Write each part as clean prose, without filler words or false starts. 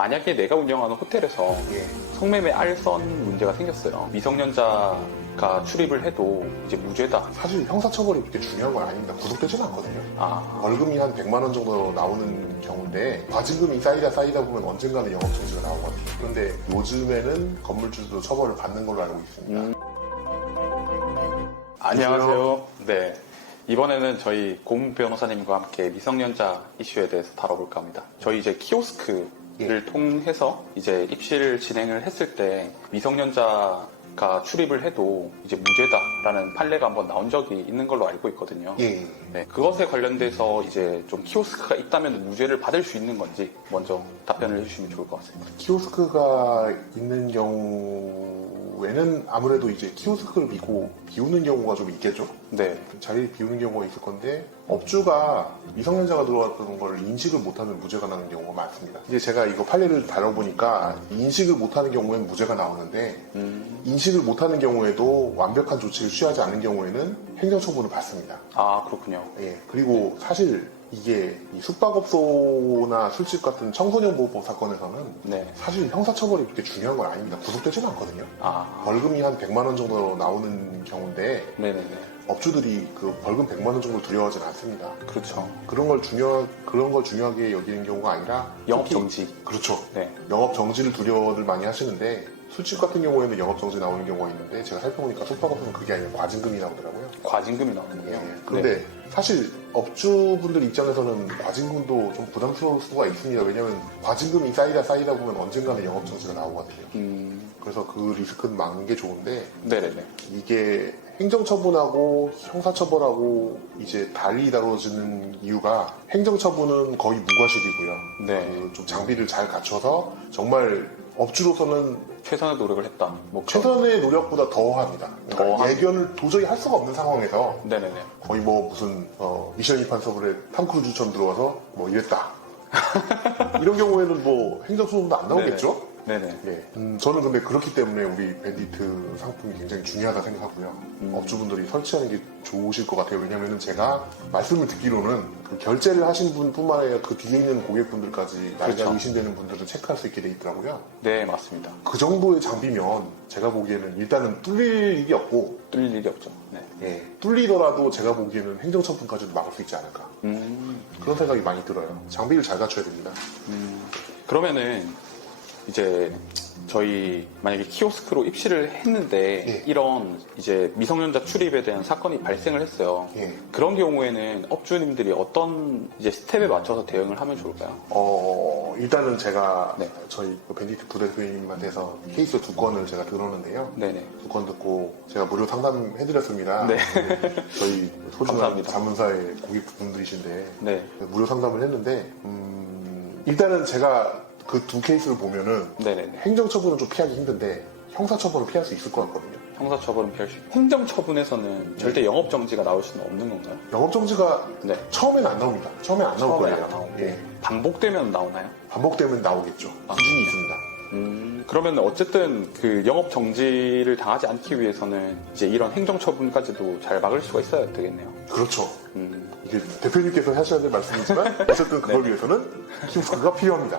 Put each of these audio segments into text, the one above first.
만약에 내가 운영하는 호텔에서 성매매 알선 문제가 생겼어요. 미성년자가 출입을 해도 이제 무죄다. 사실 형사처벌이 그렇게 중요한 건 아닙니다. 구속되지는 않거든요. 벌금이 한 100만 원 정도 나오는 경우인데 과징금이 쌓이다 보면 언젠가는 영업정지가 나오거든요. 그런데 요즘에는 건물주도 처벌을 받는 걸로 알고 있습니다. 안녕하세요. 네. 이번에는 저희 고문 변호사님과 함께 미성년자 이슈에 대해서 다뤄볼까 합니다. 저희 이제 키오스크를 통해서 이제 입시를 진행을 했을 때 미성년자가 출입을 해도 이제 무죄다라는 판례가 한번 나온 적이 있는 걸로 알고 있거든요. 네, 그것에 관련돼서 이제 좀 키오스크가 있다면 무죄를 받을 수 있는 건지 먼저 답변을 해주시면 좋을 것 같습니다. 키오스크가 있는 경우에는 아무래도 이제 키오스크를 비우는 경우가 좀 있겠죠? 네. 자리를 비우는 경우가 있을 건데 업주가 미성년자가 들어왔던 걸 인식을 못하면 무죄가 나는 경우가 많습니다. 이제 제가 이거 판례를 다뤄보니까 인식을 못하는 경우에는 무죄가 나오는데 인식을 못하는 경우에도 완벽한 조치를 취하지 않은 경우에는 행정처분을 받습니다. 아, 그렇군요. 예. 그리고 사실 이게 이 숙박업소나 술집 같은 청소년보호법 사건에서는 사실 형사처벌이 그렇게 중요한 건 아닙니다. 구속되지는 않거든요. 벌금이 한 100만 원 정도 나오는 경우인데 업주들이 그 벌금 100만 원 정도 두려워하지는 않습니다. 그렇죠. 그런 걸 중요하게 여기는 경우가 아니라 영업정지. 그렇죠. 네. 영업정지를 두려워들 많이 하시는데 술집 같은 경우에는 영업정지 나오는 경우가 있는데 제가 살펴보니까 숙박업소는 그게 아니라 과징금이 나오더라고요. 과징금이 나오는군요. 그런데 사실 업주분들 입장에서는 과징금도 좀 부담스러울 수가 있습니다. 왜냐하면 과징금이 쌓이다 보면 언젠가는 영업정지가 나오거든요. 그래서 그 리스크는 막는 게 좋은데 이게 행정처분하고 형사처벌하고 이제 달리 다뤄지는 이유가 행정처분은 거의 무과실이고요. 좀 장비를 잘 갖춰서 정말 업주로서는 최선의 노력을 했다. 최선의 노력보다 더합니다. 그러니까 예견을 도저히 할 수가 없는 상황에서 거의 뭐 무슨 미션 임파서블에 탐 크루즈처럼 들어와서 뭐 이랬다. 이런 경우에는 뭐 행정소송도 안 나오겠죠? 저는 근데 그렇기 때문에 우리 밴디트 상품이 굉장히 중요하다 생각하고요. 업주분들이 설치하는 게 좋으실 것 같아요. 왜냐면은 제가 말씀을 듣기로는 그 결제를 하신 분뿐만 아니라 그 뒤에 있는 고객분들까지 나이가 의심되는 분들을 체크할 수 있게 돼 있더라고요. 네, 맞습니다. 그 정도의 장비면 제가 보기에는 일단은 뚫릴 일이 없고 뚫릴 일이 없죠. 뚫리더라도 제가 보기에는 행정처분까지도 막을 수 있지 않을까. 그런 생각이 많이 들어요. 장비를 잘 갖춰야 됩니다. 그러면은 이제 저희 만약에 키오스크로 입시를 했는데 이런 이제 미성년자 출입에 대한 사건이 발생을 했어요. 그런 경우에는 업주님들이 어떤 이제 스텝에 맞춰서 대응을 하면 좋을까요? 일단은 제가 저희 밴디트 부대표님한테서 케이스 2건을 제가 들었는데요. 2건 듣고 제가 무료 상담해드렸습니다. 저희 소중한 자문사의 고객분들이신데 무료 상담을 했는데 일단은 제가 그 두 케이스를 보면은 행정처분은 좀 피하기 힘든데 형사처분은 피할 수 있을 것 같거든요. 형사처분은 피할 수 있고 행정처분에서는 절대 영업정지가 나올 수는 없는 건가요? 영업정지가 처음에는 안 나옵니다. 처음에 안 나올 거예요. 반복되면 나오나요? 반복되면 나오겠죠. 기준이 있습니다. 그러면 어쨌든 그 영업정지를 당하지 않기 위해서는 이제 이런 행정처분까지도 잘 막을 수가 있어야 되겠네요. 그렇죠. 이게 대표님께서 하셔야 될 말씀이지만 어쨌든 그걸 위해서는 키오스크가 필요합니다.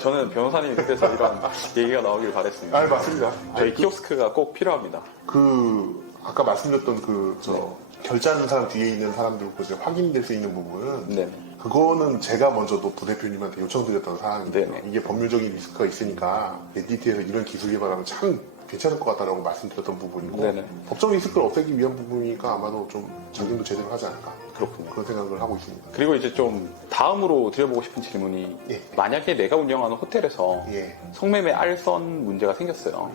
저는 변호사님이 그래서 이런 얘기가 나오길 바랬습니다. 맞습니다. 저희 키오스크가 꼭 필요합니다. 아까 말씀드렸던 결제하는 사람 뒤에 있는 사람들 이제 확인될 수 있는 부분은 그거는 제가 먼저 또 부대표님한테 요청드렸던 사항인데요. 이게 법률적인 리스크가 있으니까 밴디트에서 이런 기술 개발하면 참 괜찮을 것 같다라고 말씀드렸던 부분이고 법적 리스크를 없애기 위한 부분이니까 아마도 좀 적용도 제대로 하지 않을까 그런 생각을 하고 있습니다. 그리고 이제 좀 다음으로 드려보고 싶은 질문이 만약에 내가 운영하는 호텔에서 성매매 알선 문제가 생겼어요.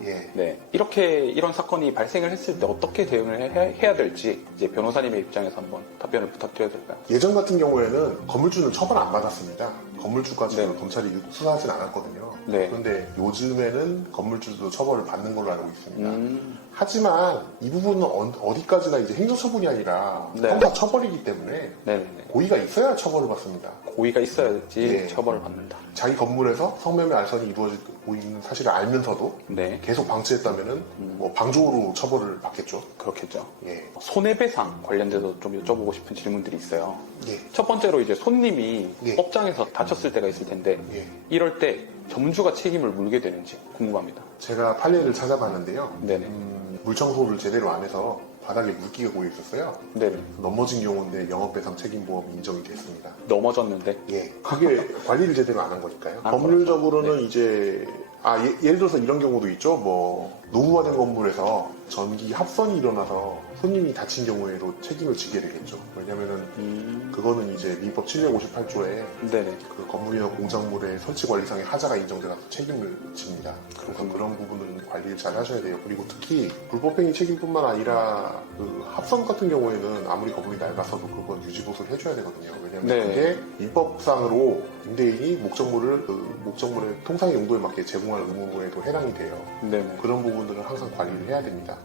이런 사건이 발생을 했을 때 어떻게 대응을 해야 될지 이제 변호사님의 입장에서 한번 답변을 부탁드려도 될까요? 예전 같은 경우에는 건물주는 처벌 안 받았습니다. 건물주까지는 검찰이 수사하진 않았거든요. 그런데 요즘에는 건물주도 처벌을 받는 걸로 알고 있습니다. 하지만 이 부분은 어디까지나 이제 행정처분이 아니라 형사처벌이기 때문에 고의가 있어야 처벌을 받습니다. 고의가 있어야지 처벌을 받는다. 자기 건물에서 성매매 알선이 이루어지고 있는 사실을 알면서도 네. 계속 방치했다면은 뭐 방조로 처벌을 받겠죠. 그렇겠죠. 예. 손해배상 관련돼서 좀 여쭤보고 싶은 질문들이 있어요. 예. 첫 번째로 이제 손님이 예. 업장에서 다쳤을 때가 있을 텐데 예. 이럴 때 점주가 책임을 물게 되는지 궁금합니다. 제가 판례를 찾아봤는데요. 네네. 물 청소를 제대로 안 해서 바닥에 물기가 고여 있었어요. 네네. 넘어진 경우인데 영업배상 책임보험이 인정이 됐습니다. 넘어졌는데 예. 그게 관리를 제대로 안 한 거니까요. 아, 법률적으로는 네. 이제 예를 들어서 이런 경우도 있죠. 뭐 노후화된 건물에서 전기 합선이 일어나서 손님이 다친 경우에도 책임을 지게 되겠죠. 왜냐면은 그거는 이제 민법 758조에 네네. 그 건물이나 공작물의 설치 관리상의 하자가 인정돼서 책임을 집니다. 그래서 그런 부분은 관리를 잘 하셔야 돼요. 그리고 특히 불법행위 책임뿐만 아니라 그 합선 같은 경우에는 아무리 건물이 낡았어도 그건 유지보수를 해줘야 되거든요. 왜냐하면 네. 그게 민법상으로 임대인이 목적물을 그 목적물의 통상의 용도에 맞게 제공할 의무에도 해당이 돼요. 네네. 그런 부분들은 항상 관리를 해야 됩니다.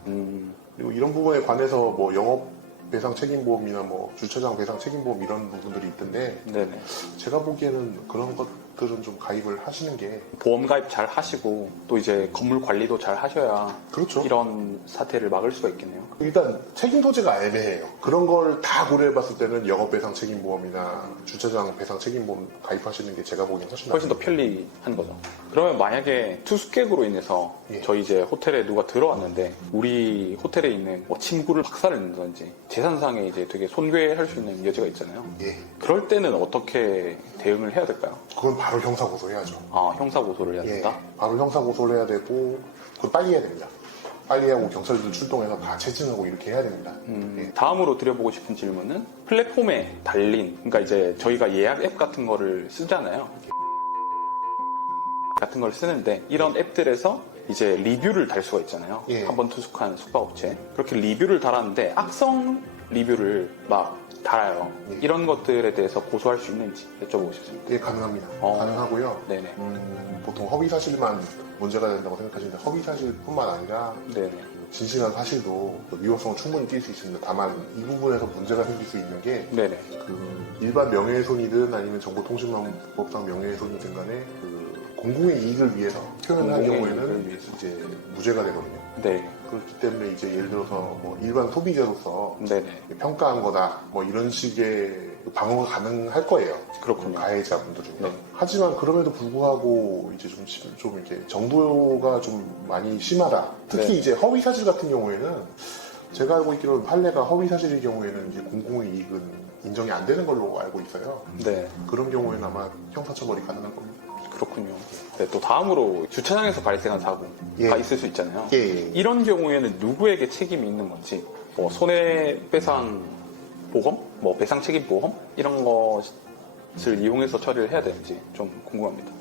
그리고 이런 부분에 관해서 뭐 영업 배상 책임보험이나 뭐 주차장 배상 책임보험 이런 부분들이 있던데 네네. 제가 보기에는 그런 것들은 좀 가입을 하시는 게 보험 가입 잘 하시고 또 이제 건물 관리도 잘 하셔야 그렇죠. 이런 사태를 막을 수가 있겠네요. 일단 책임 소재가 애매해요. 그런 걸 다 고려해봤을 때는 영업 배상 책임보험이나 주차장 배상 책임보험 가입하시는 게 제가 보기엔 훨씬 더 편리한 거죠. 그러면 만약에 투숙객으로 인해서 예. 저희 이제 호텔에 누가 들어왔는데 우리 호텔에 있는 뭐 침구를 박살을 낸다든지 재산상에 이제 되게 손괴할 수 있는 여지가 있잖아요. 예. 그럴 때는 어떻게 대응을 해야 될까요? 그건 바로 형사고소해야죠. 아, 형사고소를 해야 예. 된다? 바로 형사고소를 해야 되고 그건 빨리 해야 됩니다. 빨리 하고 경찰들 출동해서 다 채증하고 이렇게 해야 됩니다. 예. 다음으로 드려보고 싶은 질문은 플랫폼에 달린, 그러니까 이제 저희가 예약 앱 같은 거를 쓰잖아요. 같은 걸 쓰는데 이런 앱들에서 이제 리뷰를 달 수가 있잖아요. 예. 한번 투숙한 숙박업체. 그렇게 리뷰를 달았는데 악성 리뷰를 막 달아요. 예. 이런 것들에 대해서 고소할 수 있는지 여쭤보고 싶습니다. 예, 가능합니다. 어. 가능하고요. 네네. 보통 허위사실만 문제가 된다고 생각하시는데 허위사실뿐만 아니라 네네. 진실한 사실도 위험성을 충분히 띌 수 있습니다. 다만 이 부분에서 문제가 생길 수 있는 게 네네. 그 일반 명예훼손이든 아니면 정보통신망법상 명예훼손이든 간에 그 공공의 이익을 위해서 표현을 한 공공의 경우에는 이익을 위해서. 이제 무죄가 되거든요. 네. 그렇기 때문에 이제 예를 들어서 뭐 일반 소비자로서 네네. 평가한 거다 뭐 이런 식의 방어가 가능할 거예요. 그렇군요. 가해자분들은. 네. 하지만 그럼에도 불구하고 이제 좀 이렇게 정도가 좀 많이 심하다. 특히 네. 이제 허위 사실 같은 경우에는 제가 알고 있기로는 판례가 허위 사실의 경우에는 이제 공공의 이익은 인정이 안 되는 걸로 알고 있어요. 네. 그런 경우에는 아마 형사처벌이 가능할 겁니다. 그렇군요. 네, 또 다음으로 주차장에서 발생한 사고가 예. 있을 수 있잖아요. 예, 예. 이런 경우에는 누구에게 책임이 있는 건지, 뭐 손해배상 보험, 뭐 배상 책임 보험 이런 것을 이용해서 처리를 해야 되는지 좀 궁금합니다.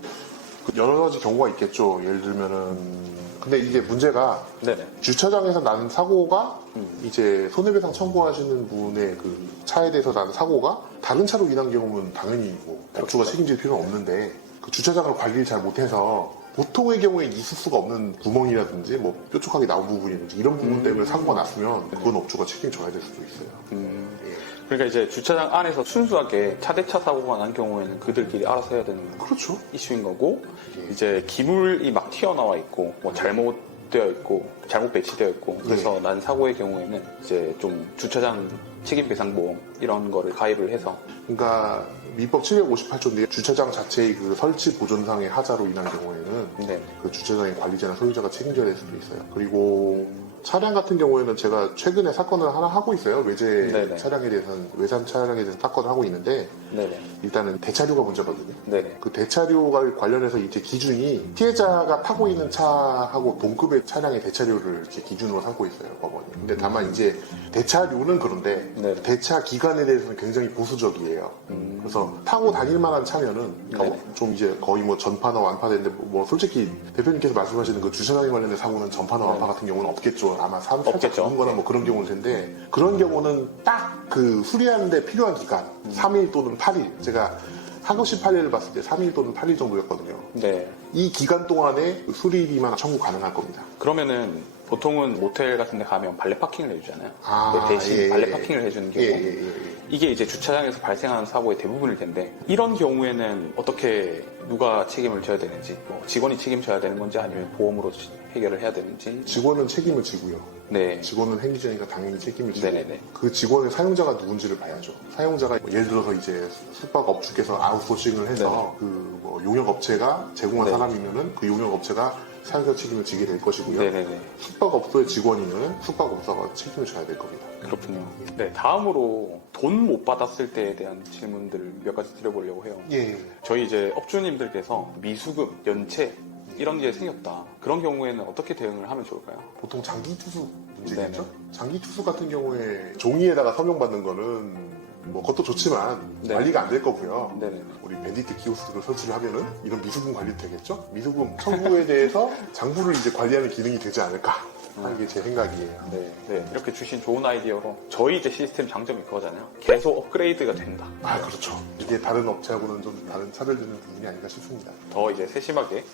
여러 가지 경우가 있겠죠. 예를 들면은 근데 이게 문제가 네네. 주차장에서 나는 사고가 이제 손해배상 청구하시는 분의 그 차에 대해서 나는 사고가 다른 차로 인한 경우는 당연히 뭐 업주가 책임질 필요는 없는데 그 주차장을 관리를 잘 못해서 보통의 경우에 있을 수가 없는 구멍이라든지 뭐 뾰족하게 나온 부분이라든지 이런 부분 때문에 사고가 났으면 그건 업주가 책임져야 될 수도 있어요. 예. 그러니까 이제 주차장 안에서 순수하게 차대차 사고가 난 경우에는 그들끼리 알아서 해야 되는 그렇죠. 이슈인 거고, 예. 이제 기물이 막 튀어나와 있고, 뭐 잘못되어 있고, 잘못 배치되어 있고, 그래서 난 사고의 경우에는 이제 좀 주차장 책임배상보험 이런 거를 가입을 해서. 그러니까 민법 758조인데 주차장 자체의 그 설치 보존상의 하자로 인한 경우에는 네. 그 주차장의 관리자나 소유자가 책임져야 될 수도 있어요. 그리고 차량 같은 경우에는 제가 최근에 사건을 하나 하고 있어요. 외제 네네. 차량에 대해서는 외산 차량에 대해서 사건을 하고 있는데 네네. 일단은 대차료가 문제거든요. 네네. 그 대차료가 관련해서 이제 기준이 피해자가 타고 있는 차하고 동급의 차량의 대차료를 이렇게 기준으로 삼고 있어요, 법원이. 근데 다만 이제 대차료는 그런데 네. 대차 기간에 대해서는 굉장히 보수적이에요. 그래서 타고 다닐 만한 차면은 그러니까 네. 좀 이제 거의 뭐 전파나 완파되는데 뭐 솔직히 대표님께서 말씀하시는 그 주차장에 관련된 사고는 전파나 완파 같은 경우는 없겠죠. 아마 살짝 없겠죠. 죽은 거나 뭐 그런 경우일 텐데 그런 경우는 딱 그 수리하는데 필요한 기간 3일 또는 8일 제가 하급시 판례를 봤을 때 3일 또는 8일 정도였거든요. 네. 이 기간 동안에 수리비만 청구 가능할 겁니다. 그러면은 보통은 모텔 같은 데 가면 발레 파킹을 해주잖아요. 아, 네, 대신 예, 발레 예. 파킹을 해주는 경우. 예. 이게 이제 주차장에서 발생하는 사고의 대부분일 텐데 이런 경우에는 어떻게 누가 책임을 져야 되는지, 뭐 직원이 책임져야 되는 건지 아니면 보험으로 해결을 해야 되는지. 직원은 책임을 지고요. 네. 직원은 행위자니까 당연히 책임을 지고 네네네. 그 직원의 사용자가 누군지를 봐야죠. 사용자가 뭐 예를 들어서 이제 숙박업주께서 아웃소싱을 해서 그 뭐 용역업체가 제공한 네. 사람이면은 그 용역업체가 사용자 책임을 지게 될 것이고요. 네네네. 숙박업소의 직원이면 숙박업소가 책임을 져야 될 겁니다. 그렇군요. 네, 다음으로 돈 못 받았을 때에 대한 질문들을 몇 가지 드려보려고 해요. 예. 저희 이제 업주님들께서 미수금, 연체 이런 게 생겼다. 그런 경우에는 어떻게 대응을 하면 좋을까요? 보통 장기 투수 문제겠죠? 네네. 장기 투수 같은 경우에 종이에다가 서명받는 거는 뭐 그것도 좋지만 네. 관리가 안 될 거고요. 네네. 우리 밴디트 키오스크를 설치를 하면은 이런 미수금 관리 되겠죠? 미수금 청구에 대해서 장부를 이제 관리하는 기능이 되지 않을까 하는 게 제 생각이에요. 네, 네. 이렇게 주신 좋은 아이디어로 저희 이제 시스템 장점이 그거잖아요. 계속 업그레이드가 된다. 아, 그렇죠. 이게 다른 업체하고는 좀 다른 차별되는 부분이 아닌가 싶습니다. 더 이제 세심하게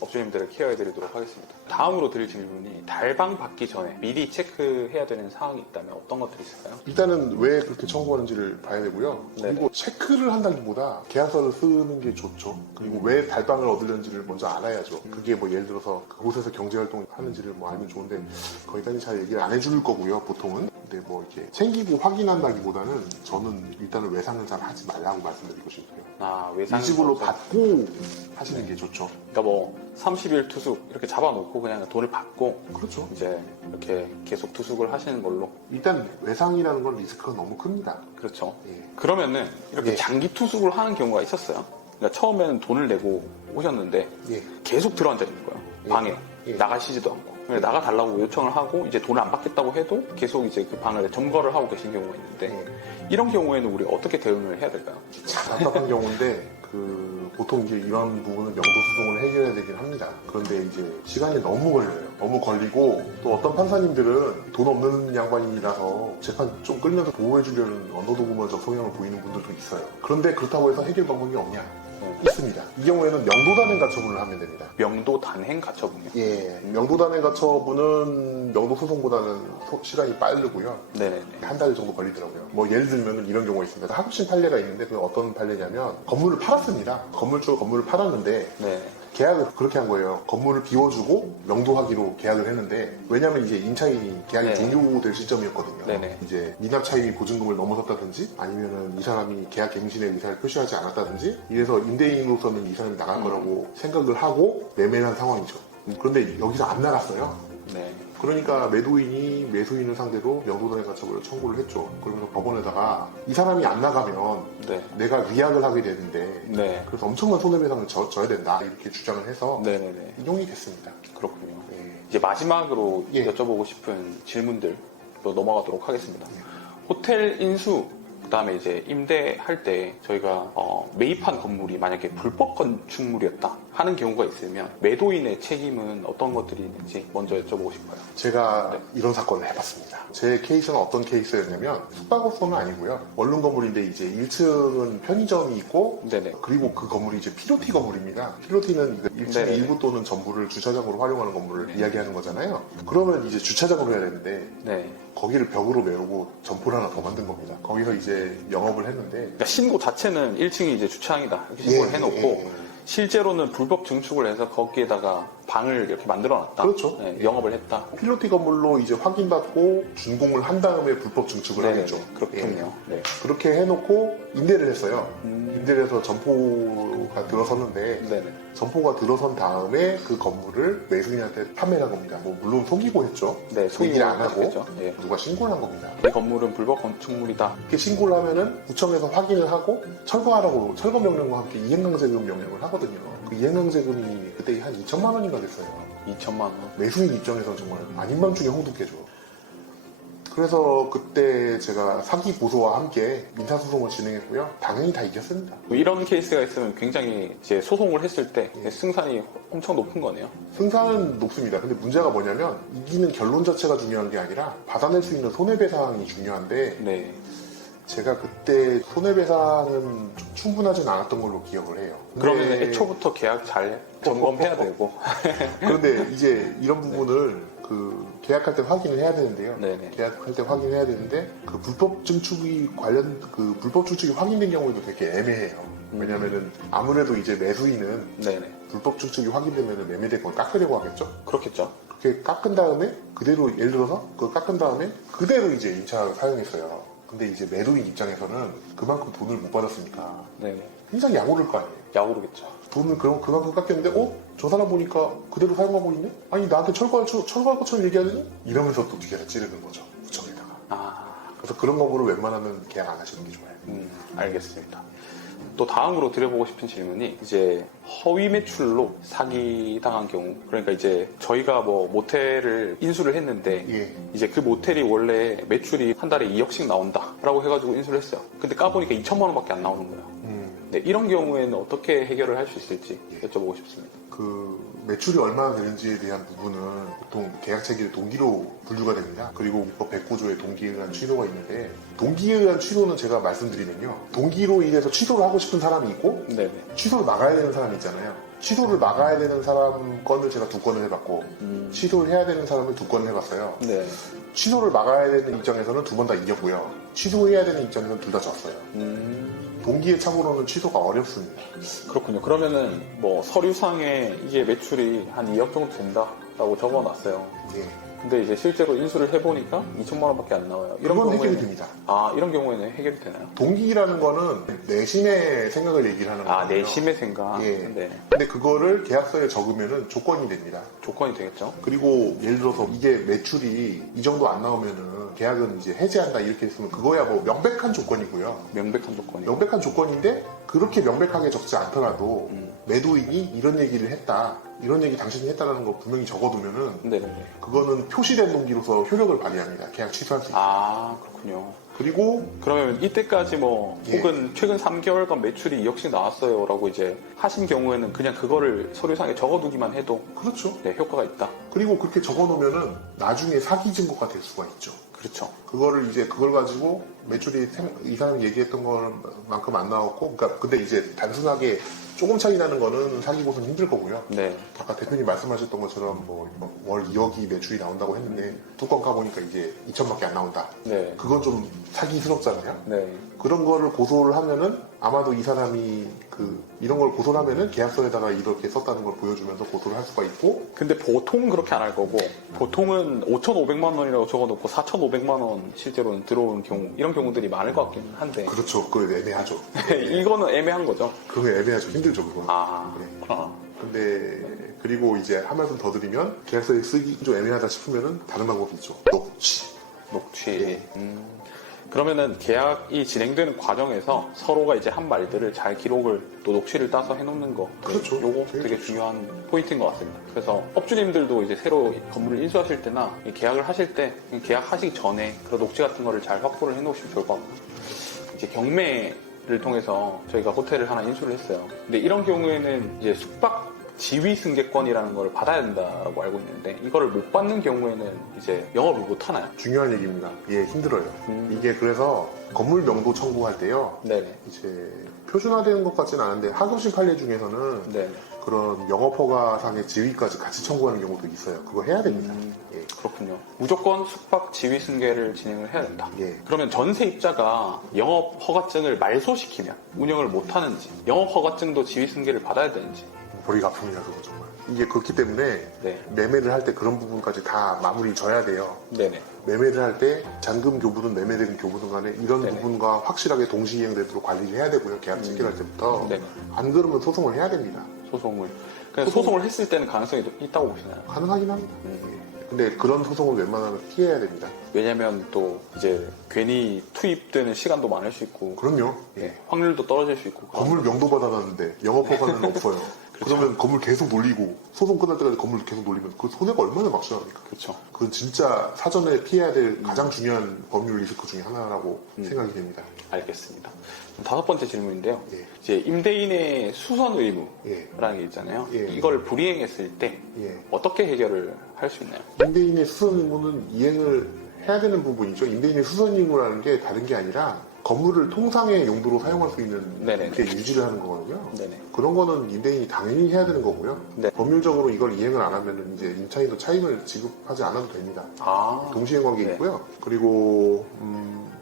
업주님들을 케어해드리도록 하겠습니다. 다음으로 드릴 질문이 달방 받기 전에 미리 체크해야 되는 사항이 있다면 어떤 것들이 있을까요? 일단은 왜 그렇게 청구하는지를 봐야 되고요. 네네. 그리고 체크를 한다기보다 계약서를 쓰는 게 좋죠. 그리고 왜 달방을 얻으려는지를 먼저 알아야죠. 그게 뭐 예를 들어서 그곳에서 경제활동을 하는지를 뭐 알면 좋은데 거기까지 잘 얘기를 안 해줄 거고요, 보통은. 근데 뭐 이렇게 챙기고 확인한다기보다는 저는 일단은 외상을 잘 하지 말라고 말씀드리고 싶어요. 아, 외상 이직으로 받고 하시는 게 좋죠. 그러니까 뭐 30일 투숙 이렇게 잡아놓고 그냥 돈을 받고 그렇죠. 이제 이렇게 계속 투숙을 하시는 걸로. 일단 외상이라는 건 리스크가 너무 큽니다. 그렇죠. 예. 그러면은 이렇게 예. 장기 투숙을 하는 경우가 있었어요. 그러니까 처음에는 돈을 내고 오셨는데 예. 계속 들어앉아 있는 거예요. 예. 방에 예. 나가시지도 않고. 나가달라고 요청을 하고 이제 돈을 안 받겠다고 해도 계속 이제 그 방을 점거를 하고 계신 경우가 있는데 이런 경우에는 우리 어떻게 대응을 해야 될까요? 참 답답한 경우인데 보통 이제 이런 부분은 명도 소송을 해결해야 되긴 합니다. 그런데 이제 시간이 너무 걸려요. 너무 걸리고 또 어떤 판사님들은 돈 없는 양반이라서 재판 좀 끌면서 보호해주려는 언더도구먼적 성향을 보이는 분들도 있어요. 그런데 그렇다고 해서 해결 방법이 없냐? 있습니다. 이 경우에는 명도단행 가처분을 하면 됩니다. 명도 단행 가처분이요? 예, 명도단행 가처분은 명도 소송보다는 시간이 빠르고요. 네네네. 한 달 정도 걸리더라고요. 뭐 예를 들면 이런 경우가 있습니다. 하급심 판례가 있는데 그 어떤 판례냐면 건물을 팔았습니다. 건물주가 건물을 팔았는데 네. 계약을 그렇게 한 거예요. 건물을 비워주고 명도하기로 계약을 했는데 왜냐하면 이제 임차인이 계약이 네. 종료될 시점이었거든요. 네네. 이제 미납 차임이 보증금을 넘어섰다든지 아니면은 이 사람이 계약 갱신의 의사를 표시하지 않았다든지 이래서 임대인으로서는 이 사람이 나갈 거라고 생각을 하고 매매한 상황이죠. 그런데 여기서 안 나갔어요. 네. 그러니까 매도인이 매수인을 상대로 명도단행 가처분을 청구를 했죠. 그러면서 법원에다가 이 사람이 안 나가면 네. 내가 위약을 하게 되는데 네. 그래서 엄청난 손해배상을 져야 된다 이렇게 주장을 해서 네네네. 인용이 됐습니다. 그렇군요. 예. 이제 마지막으로 예. 여쭤보고 싶은 질문들로 넘어가도록 하겠습니다. 예. 호텔 인수, 그 다음에 이제 임대할 때 저희가 매입한 건물이 만약에 불법 건축물이었다 하는 경우가 있으면 매도인의 책임은 어떤 것들이 있는지 먼저 여쭤보고 싶어요. 제가 네. 이런 사건을 해봤습니다. 제 케이스는 어떤 케이스였냐면 숙박업소는 아니고요. 원룸 건물인데 이제 1층은 편의점이 있고 네네. 그리고 그 건물이 이제 피로티 건물입니다. 피로티는 1층의 네네. 일부 또는 전부를 주차장으로 활용하는 건물을 이야기하는 거잖아요. 그러면 이제 주차장으로 해야 되는데 네. 거기를 벽으로 메우고 점포를 하나 더 만든 겁니다. 거기서 이제 영업을 했는데 그러니까 신고 자체는 1층이 이제 주차장이다 이렇게 신고를 해놓고 실제로는 불법 증축을 해서 거기에다가 방을 이렇게 만들어놨다. 그렇죠. 네, 영업을 했다. 필로티 건물로 이제 확인받고 준공을 한 다음에 불법 증축을 네네네. 하겠죠. 그렇군요. 예. 네. 그렇게 해놓고 임대를 했어요. 임대를 해서 점포가 들어섰는데 네네. 점포가 들어선 다음에 그 건물을 매수인한테 판매를 한 겁니다. 뭐 물론 속이고 했죠. 네, 속이고 얘기를 안 하고 했겠죠. 예. 누가 신고를 한 겁니다. 이 건물은 불법 건축물이다. 이렇게 신고를 하면은 구청에서 확인을 하고 철거하라고 철거 명령과 함께 이행강제금 명령을 하거든요. 그 이행강제금이 그때 한 2천만 원인가 됐어요. 2천만 원. 매수인 입장에서는 정말 아닌 밤중에 홍두깨죠. 그래서 그때 제가 사기 고소와 함께 민사소송을 진행했고요. 당연히 다 이겼습니다. 뭐 이런 케이스가 있으면 굉장히 이제 소송을 했을 때 예. 승산이 엄청 높은 거네요. 승산은 높습니다. 근데 문제가 뭐냐면 이기는 결론 자체가 중요한 게 아니라 받아낼 수 있는 손해배상이 중요한데 네. 제가 그때 손해배상은 좀 충분하진 않았던 걸로 기억을 해요. 그러면 애초부터 계약 잘 점검해야 되고. 그런데 이제 이런 부분을 그 계약할 때 확인을 해야 되는데요. 네네. 계약할 때 확인해야 되는데 그 불법 증축이 확인된 경우에도 되게 애매해요. 왜냐면은 아무래도 이제 매수인은 네네. 불법 축적이 확인되면 매매된 걸 깎으려고 하겠죠. 그렇겠죠. 그렇게 깎은 다음에 그대로 예를 들어서 그걸 깎은 다음에 그대로 이제 임차를 사용했어요. 근데 이제 매도인 입장에서는 그만큼 돈을 못 받았으니까 네네. 굉장히 약오를 거 아니에요. 약오르겠죠. 돈을 그만큼 깎였는데 저 사람 보니까 그대로 사용하고 있네? 아니 나한테 철거할 것처럼 얘기하더니? 이러면서 또 뒤에서 찌르는 거죠. 구청에다가. 그래서 그런 거를 웬만하면 계약 안 하시는 게 좋아요. 알겠습니다. 또 다음으로 드려보고 싶은 질문이 이제 허위 매출로 사기당한 경우, 그러니까 이제 저희가 뭐 모텔을 인수를 했는데 예. 이제 그 모텔이 원래 매출이 한 달에 2억씩 나온다라고 해가지고 인수를 했어요. 근데 까보니까 2천만 원밖에 안 나오는 거예요. 네, 이런 경우에는 어떻게 해결을 할 수 있을지 여쭤보고 싶습니다. 그 매출이 얼마나 되는지에 대한 부분은 보통 계약 체계의 동기로 분류가 됩니다. 그리고 입법 109조에 동기에 의한 취소가 있는데 동기에 의한 취소는 제가 말씀드리면요. 동기로 인해서 취소를 하고 싶은 사람이 있고 네네. 취소를 막아야 되는 사람이 있잖아요. 취소를 막아야 되는 사람 건을 제가 2건을 해봤고 취소를 해야 되는 사람을 2건을 해봤어요. 네. 취소를 막아야 되는 입장에서는 2번 다 이겼고요. 취소해야 되는 입장에서는 둘 다 졌어요. 동기의 착오로는 취소가 어렵습니다. 그렇군요. 그러면은 뭐 서류상에 이게 매출이 한 2억 정도 된다라고 적어놨어요. 예. 근데 이제 실제로 인수를 해보니까 2천만 원밖에 안 나와요. 그건 해결이 됩니다. 이런 경우에는 해결이 되나요? 동기라는 거는 내심의 생각을 얘기를 하는 거예요. 내심의 생각. 예. 네. 근데 그거를 계약서에 적으면은 조건이 됩니다. 조건이 되겠죠. 그리고 예를 들어서 이게 매출이 이 정도 안 나오면은 계약은 이제 해지한다 이렇게 했으면 그거야 뭐 명백한 조건이고요. 명백한 조건이. 명백한 조건인데 그렇게 명백하게 적지 않더라도 매도인이 이런 얘기를 했다. 이런 얘기 당신이 했다라는 거 분명히 적어두면은 네네네. 그거는 표시된 동기로서 효력을 발휘합니다. 계약 취소할 수 있어요. 그렇군요. 그리고 그러면 이때까지 뭐 예. 혹은 최근 3개월간 매출이 2억씩 나왔어요라고 이제 하신 경우에는 그냥 그거를 서류상에 적어두기만 해도 그렇죠. 네, 효과가 있다. 그리고 그렇게 적어놓으면은 나중에 사기 증거가 될 수가 있죠. 그렇죠. 그걸 가지고 매출이 이 사람이 얘기했던 것만큼 안 나왔고, 그러니까 근데 이제 단순하게 조금 차이 나는 거는 사기고서는 힘들 거고요. 네. 아까 대표님 말씀하셨던 것처럼 뭐 월 2억이 매출이 나온다고 했는데 뚜껑 까보니까 이게 2천밖에 안 나온다. 네. 그건 좀 사기스럽잖아요. 네. 그런 거를 고소를 하면은 아마도 이 사람이 이런 걸 고소를 하면은 계약서에다가 이렇게 썼다는 걸 보여주면서 고소를 할 수가 있고. 근데 보통은 그렇게 안 할 거고 보통은 5,500만 원이라고 적어놓고 4,500만 원 실제로는 들어오는 경우 이런 경우들이 많을 것 같기는 한데 그렇죠. 그거 애매하죠. 이거는 애매한 거죠. 그거 애매하죠. 힘들죠, 그거. 네. 근데 그리고 이제 한 말씀 더 드리면 계약서에 쓰기 좀 애매하다 싶으면은 다른 방법이 있죠. 녹취. 그러면은 계약이 진행되는 과정에서 서로가 이제 한 말들을 잘 기록을 또 녹취를 따서 해놓는 거. 그렇죠. 요거 되게 중요한 포인트인 것 같습니다. 그래서 업주님들도 이제 새로 건물을 인수하실 때나 계약을 하실 때 계약하시기 전에 그런 녹취 같은 거를 잘 확보를 해놓으시면 좋을 것 같고요. 이제 경매를 통해서 저희가 호텔을 하나 인수를 했어요. 근데 이런 경우에는 이제 숙박 지위 승계권이라는 걸 받아야 된다라고 알고 있는데 이거를 못 받는 경우에는 이제 영업을 못 하나요? 중요한 얘기입니다. 예, 힘들어요. 이게 그래서 건물 명도 청구할 때요. 네네. 이제 표준화되는 것 같지는 않은데 하급식 판례 중에서는 네. 그런 영업허가상의 지위까지 같이 청구하는 경우도 있어요. 그거 해야 됩니다. 예. 그렇군요. 무조건 숙박 지위 승계를 진행을 해야 된다. 예. 그러면 전세입자가 영업 허가증을 말소시키면 운영을 못 하는지, 영업 허가증도 지위 승계를 받아야 되는지. 머리가 아픕니다, 그거 정말. 이게 그렇기 때문에 네. 매매를 할 때 그런 부분까지 다 마무리 져야 돼요. 네네. 매매를 할 때 잔금 교부든 매매된 교부든 간에 이런 네네. 부분과 확실하게 동시 이행되도록 관리를 해야 되고요. 계약 체결할 때부터. 네네. 안 그러면 소송을 해야 됩니다. 소송을. 그냥 소송을 했을 때는 가능성이 있다고 보시나요? 가능하긴 합니다. 예. 근데 그런 소송을 웬만하면 피해야 됩니다. 왜냐면 또 이제 괜히 투입되는 시간도 많을 수 있고. 그럼요. 예. 네, 확률도 떨어질 수 있고. 건물 명도 받아놨는데 영업허가는 없어요. 그러면 건물 계속 놀리고 소송 끝날 때까지 건물 계속 놀리면 그 손해가 얼마나 막심합니까? 그렇죠. 그건 진짜 사전에 피해야 될 가장 중요한 법률 리스크 중에 하나라고 생각이 됩니다. 알겠습니다. 5번째 질문인데요. 예. 이제 임대인의 수선 의무라는 예. 게 있잖아요. 예. 이걸 불이행했을 때 예. 어떻게 해결을 할 수 있나요? 임대인의 수선 의무는 이행을 해야 되는 부분이죠. 임대인의 수선 의무라는 게 다른 게 아니라 건물을 통상의 용도로 사용할 수 있는 네네. 게 유지를 하는 거거든요. 네네. 그런 거는 임대인이 당연히 해야 되는 거고요. 네. 법률적으로 이걸 이행을 안 하면 이제 임차인도 차임을 지급하지 않아도 됩니다. 동시행 관계 네. 있고요. 그리고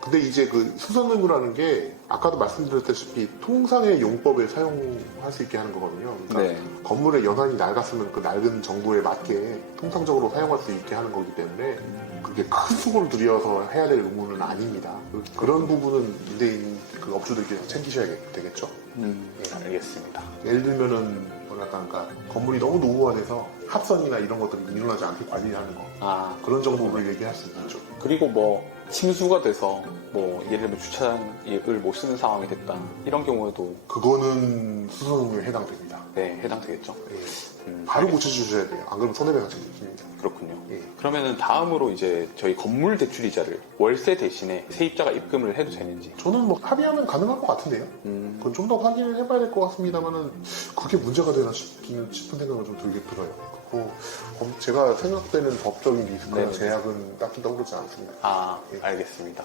근데 이제 그 수선 의무라는 게 아까도 말씀드렸다시피 통상의 용법에 사용할 수 있게 하는 거거든요. 그러니까 건물의 연한이 낡았으면 그 낡은 정보에 맞게 통상적으로 사용할 수 있게 하는 거기 때문에 그게 큰 수고를 들여서 해야 될 의무는 아닙니다. 그런 부분은 임대인 그 업주들께서 챙기셔야 되겠죠. 알겠습니다. 예를 들면은 뭐랄까 그러니까 건물이 너무 노후화돼서 합선이나 이런 것들이 일어나지 않게 관리하는 거. 그런 정보를 얘기할 수 있죠. 그리고 뭐 침수가 돼서 뭐 예를 들면 주차장을 못 쓰는 상황이 됐다 이런 경우에도 그거는 수선업무에 해당됩니다. 네, 해당되겠죠. 바로 고쳐주셔야 돼요. 안 그러면 손해배상 책임집니다. 그렇군요. 그러면은 다음으로 이제 저희 건물 대출이자를 월세 대신에 세입자가 입금을 해도 되는지. 저는 뭐 합의하면 가능할 것 같은데요. 그건 좀 더 확인을 해봐야 될 것 같습니다만은 그게 문제가 되나 싶은 생각은 좀 들게 들어요. 그리고 제가 생각되는 법적인 리스크나 제약은 딱히 떠오르지 않습니다. 알겠습니다.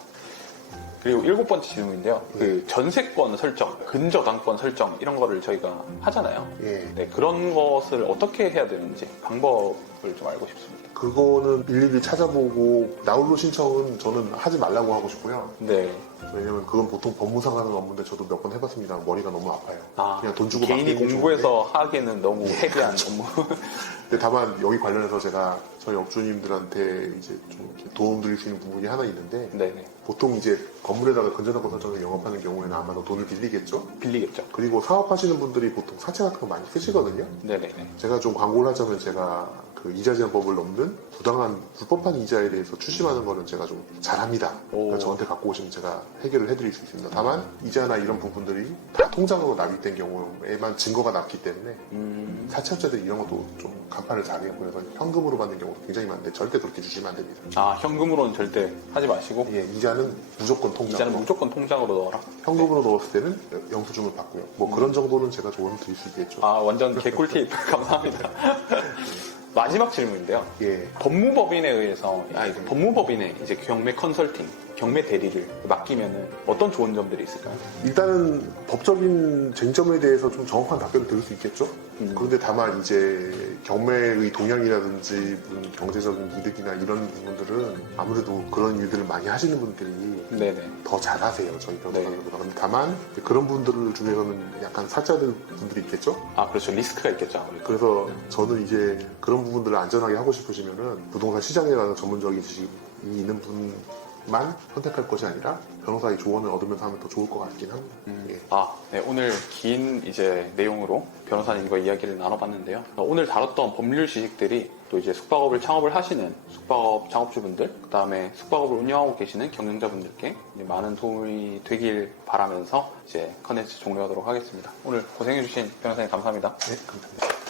그리고 7번째 질문인데요. 그 전세권 설정, 근저당권 설정 이런 거를 저희가 하잖아요. 네, 그런 것을 어떻게 해야 되는지 방법을 좀 알고 싶습니다. 그거는 일일이 찾아보고 나홀로 신청은 저는 하지 말라고 하고 싶고요. 네. 왜냐면 그건 보통 법무상 하는 업무인데 저도 몇 번 해봤습니다. 머리가 너무 아파요. 그냥 돈 주고 개인이 공부해서 하기에는 너무 헤비한 업무. 근데 다만 여기 관련해서 제가 저희 업주님들한테 이제 좀 도움 드릴 수 있는 부분이 하나 있는데 보통 이제 건물에다가 근저당권 설정을 영업하는 경우에는 아마도 돈을 빌리겠죠? 그리고 사업하시는 분들이 보통 사채 같은 거 많이 쓰시거든요. 제가 좀 광고를 하자면 제가 그 이자 제한법을 넘는 부당한 불법한 이자에 대해서 추심하는 거는 제가 좀 잘합니다. 그러니까 저한테 갖고 오시면 제가 해결을 해드릴 수 있습니다. 다만 이자나 이런 부분들이 다 통장으로 납입된 경우에만 증거가 남기 때문에 사채업자들이 이런 것도 좀 간파를 잘해요. 그래서 현금으로 받는 경우도 굉장히 많은데 절대 그렇게 주시면 안 됩니다. 현금으로는 절대 하지 마시고? 이자는 무조건 통장으로 넣어라? 현금으로 넣었을 때는 영수증을 받고요. 뭐 그런 정도는 제가 조언을 드릴 수 있겠죠. 완전 개꿀팁 감사합니다. 마지막 질문인데요. 법무법인에 의해서 법무법인에 이제 경매 컨설팅, 경매 대리를 맡기면은 어떤 좋은 점들이 있을까요? 일단은 법적인 쟁점에 대해서 좀 정확한 답변을 들을 수 있겠죠. 그런데 다만 이제 경매의 동향이라든지 무슨 경제적인 이득이나 이런 부분들은 아무래도 그런 일들을 많이 하시는 분들이 더 잘하세요. 저희 변호사들보다. 그런데 다만 그런 분들 중에서는 약간 사자들 분들이 있겠죠. 그렇죠. 리스크가 있겠죠. 아무래도. 그래서 저는 이제 그런 부분들을 안전하게 하고 싶으시면은 부동산 시장에 관한 전문적인 지식이 있는 분만 선택할 것이 아니라 변호사의 조언을 얻으면서 하면 더 좋을 것 같긴 합니다. 오늘 긴 이제 내용으로 변호사님과 이야기를 나눠봤는데요. 오늘 다뤘던 법률 지식들이 또 이제 숙박업을 창업을 하시는 숙박업 창업주분들, 그 다음에 숙박업을 운영하고 계시는 경영자분들께 많은 도움이 되길 바라면서 이제 컨텐츠 종료하도록 하겠습니다. 오늘 고생해주신 변호사님 감사합니다. 감사합니다.